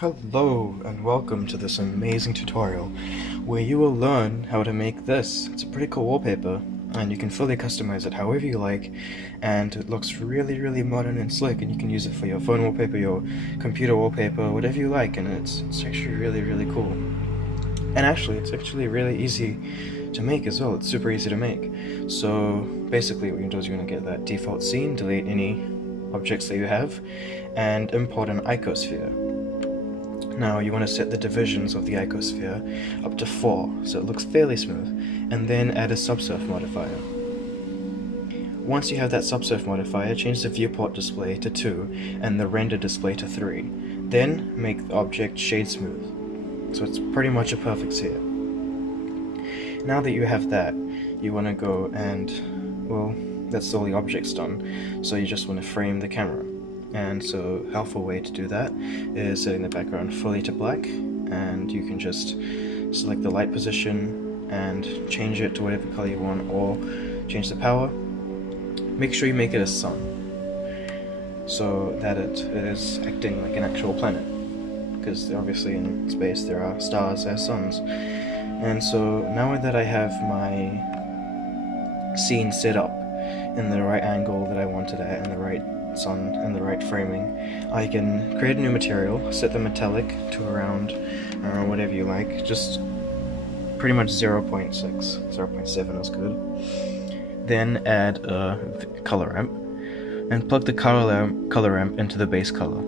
Hello and welcome to this amazing tutorial where you will learn how to make this. It's a pretty cool wallpaper and you can fully customize it however you like, and it looks really modern and slick, and you can use it for your phone wallpaper, your computer wallpaper, whatever you like, and it's actually really cool. And actually it's actually really easy to make as well. It's super easy to make. So basically what you do is you're going to get that default scene, delete any objects that you have, and import an icosphere. Now you want to set the divisions of the icosphere up to 4, so it looks fairly smooth, and then add a subsurf modifier. Once you have that subsurf modifier, change the viewport display to 2 and the render display to 3. Then make the object shade smooth. So it's pretty much a perfect sphere. Now that you have that, you want to go and, well, that's all the object's done, so you just want to frame the camera. And so a helpful way to do that is setting the background fully to black, and you can just select the light position and change it to whatever color you want, or change the power. Make sure you make it a sun so that it is acting like an actual planet, because obviously in space there are stars as suns. And so now that I have my scene set up in the right angle that I wanted at, and the right sun and the right framing, I can create a new material, set the metallic to around whatever you like, just pretty much 0.6, 0.7 is good. Then add a color ramp and plug the color ramp into the base color.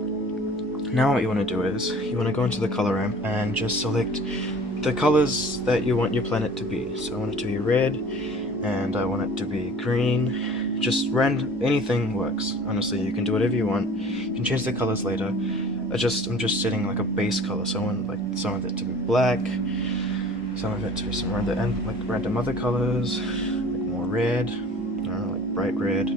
Now what you want to do is you want to go into the color ramp and just select the colors that you want your planet to be. So I want it to be red, and I want it to be green. Just anything works. Honestly, you can do whatever you want. You can change the colors later. I'm just setting like a base color, so I want like some of it to be black, some of it to be some random other colors, like more red, I don't know, like bright red.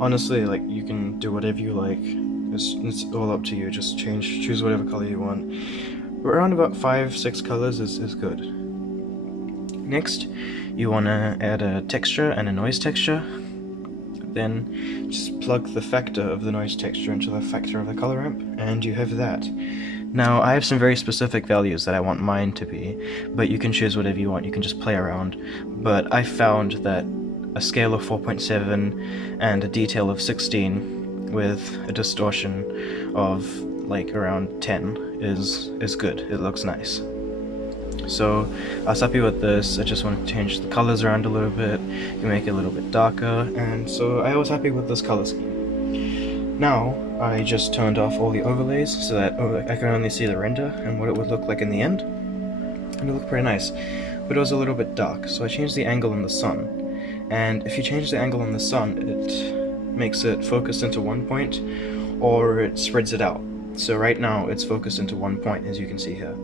Honestly, like, you can do whatever you like. It's all up to you. Just choose whatever color you want. Around about 5-6 colors is good. Next, you want to add a texture and a noise texture. Then just plug the factor of the noise texture into the factor of the color ramp, and you have that. Now I have some very specific values that I want mine to be, but you can choose whatever you want. You can just play around. But I found that a scale of 4.7 and a detail of 16 with a distortion of like around 10 is good. It looks nice. So I was happy with this. I just want to change the colors around a little bit, make it a little bit darker, and so I was happy with this color scheme. Now I just turned off all the overlays so that I can only see the render and what it would look like in the end, and it looked pretty nice, but it was a little bit dark. So I changed the angle on the sun, and if you change the angle on the sun, it makes it focus into one point, or it spreads it out. So right now it's focused into one point, as you can see here,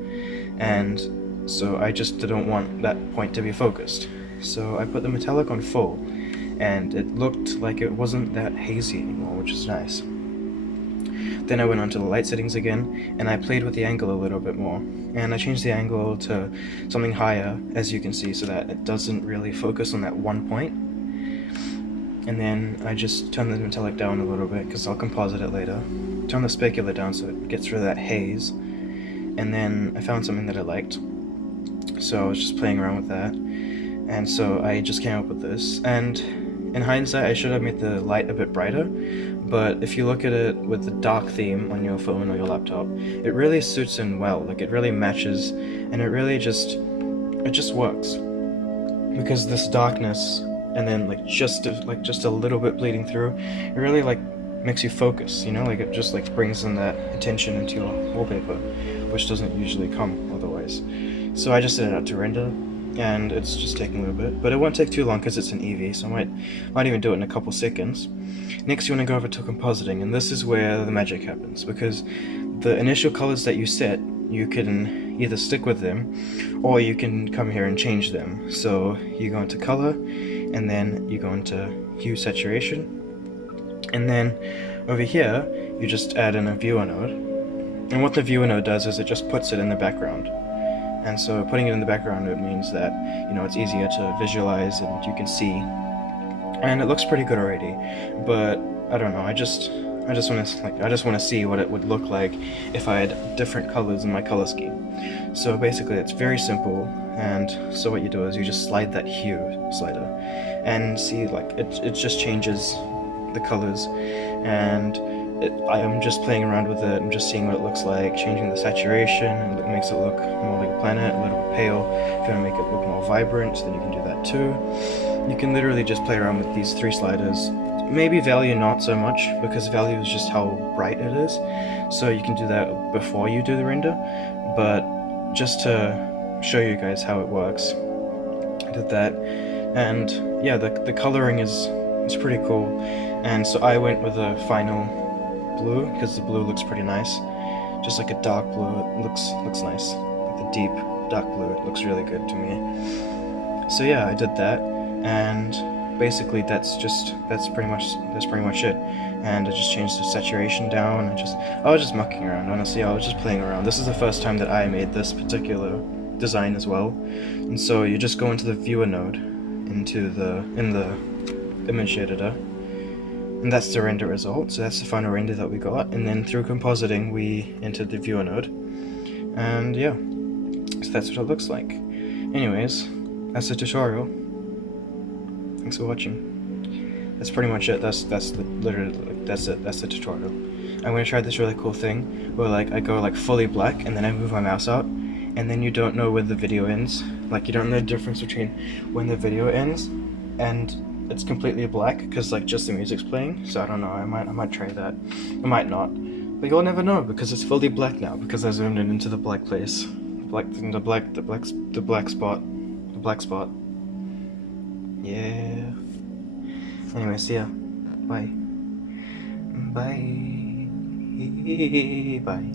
and so I just didn't want that point to be focused. So I put the metallic on full, and it looked like it wasn't that hazy anymore, which is nice. Then I went on to the light settings again, and I played with the angle a little bit more. And I changed the angle to something higher, as you can see, so that it doesn't really focus on that one point. And then I just turned the metallic down a little bit, because I'll composite it later. Turn the specular down so it gets rid of that haze. And then I found something that I liked, so I was just playing around with that, and so I just came up with this. And in hindsight, I should have made the light a bit brighter, but if you look at it with the dark theme on your phone or your laptop, it really suits in well. Like, it really matches, and it just works, because this darkness and then just a little bit bleeding through, it really like makes you focus, you know, like it just like brings in that attention into your wallpaper, which doesn't usually come otherwise. So I just set it out to render, and it's just taking a little bit, but it won't take too long because it's an EV, so I might even do it in a couple seconds. Next, you want to go over to compositing, and this is where the magic happens, because the initial colors that you set, you can either stick with them, or you can come here and change them. So you go into color, and then you go into hue saturation, and then over here you just add in a viewer node, and what the viewer node does is it just puts it in the background. And so putting it in the background, it means that, you know, it's easier to visualize and you can see, and it looks pretty good already. But I don't know, I I just want to see what it would look like if I had different colors in my color scheme. So basically it's very simple, and so what you do is you just slide that hue slider and see, like, it just changes the colors, and I am just playing around with it. I'm just seeing what it looks like, changing the saturation, and it makes it look more like a planet, a little bit pale. If you want to make it look more vibrant, then you can do that too. You can literally just play around with these 3 sliders. Maybe value not so much, because value is just how bright it is, so you can do that before you do the render, but just to show you guys how it works, I did that. And yeah, the coloring is pretty cool, and so I went with a final blue because the blue looks pretty nice, just like a dark blue. It looks nice, like the deep dark blue. It looks really good to me. So yeah, I did that, and basically that's pretty much it. And I just changed the saturation down. I was just mucking around, honestly. I was just playing around. This is the first time that I made this particular design as well. And so you just go into the viewer node, in the image editor, and that's the render result. So that's the final render that we got, and then through compositing we entered the viewer node, and yeah, so that's what it looks like. Anyways, that's the tutorial. Thanks for watching. That's pretty much it. That's the tutorial. I'm gonna try this really cool thing where, like, I go like fully black and then I move my mouse out, and then you don't know where the video ends. Like, you don't know the difference between when the video ends and it's completely black because, like, just the music's playing. So I don't know. I might try that. I might not. But you'll never know because it's fully black now, because I zoomed in into the black place. The black spot. Yeah. Anyways, yeah. Bye. Bye. Bye.